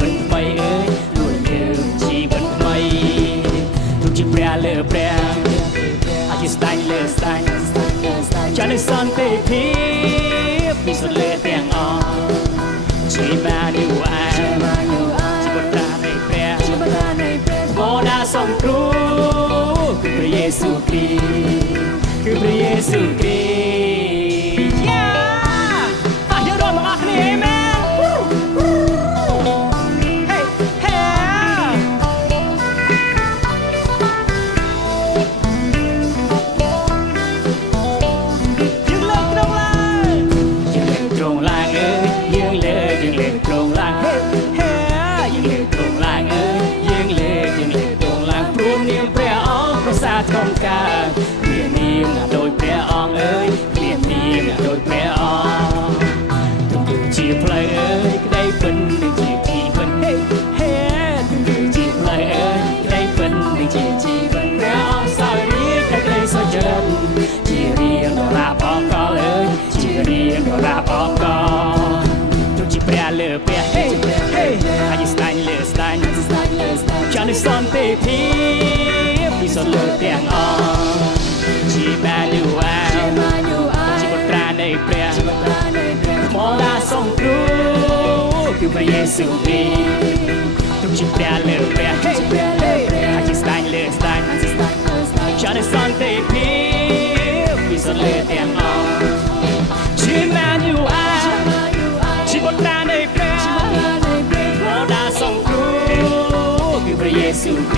វិតថ្មីអើយលួចលើជីវិតថ្មីទុកជាព្រះលើព្រះអាចស្ដាយលើស្ដាយចានៅសន្តិភាពពីសលេទាំងអស់ជីបានូអាជីវិតតានៃព្រះបោដាសង្គ្រោះគឺព្រះយេស៊ូវគ្រីស្ទគឺព្រះយេស៊ូវគ្រីស្ទក្នុងការគ្មាននាមដោយព្រះអង្គអើយគ្មាននាមដោយព្រះអង្គទុកគឺជាផ្លូវអើយក្តីពិននឹងជាជីវិតហេទុកគឺជាផ្លូវអើយក្តីពិននឹងជាជីវិតព្រះអង្គសោយរាជតែក្តីសុចរិតជារៀងដរាបអកលអើយជារៀងដរាបអកលទុកជាព្រះលើព្រះអាចស្ដាយលើស្ដាយចានៅសន្តិភាពពីសលើទាំងអស់ជីបានូអាជីវិតត្រានៃព្រះមកដាសង្គ្រោះគឺព្រះយេស៊ូវគ្រីស្ទទុកជាព្រះលើព្រះអាចស្ដាយលើស្ដាយចានៅសន្តិភាពពីសលើទាំងអស់ជីបានូអាជីវិតត្រានៃព្រះមកដាសង្គ្រោះគឺព្រះយេស៊ូវគ្រី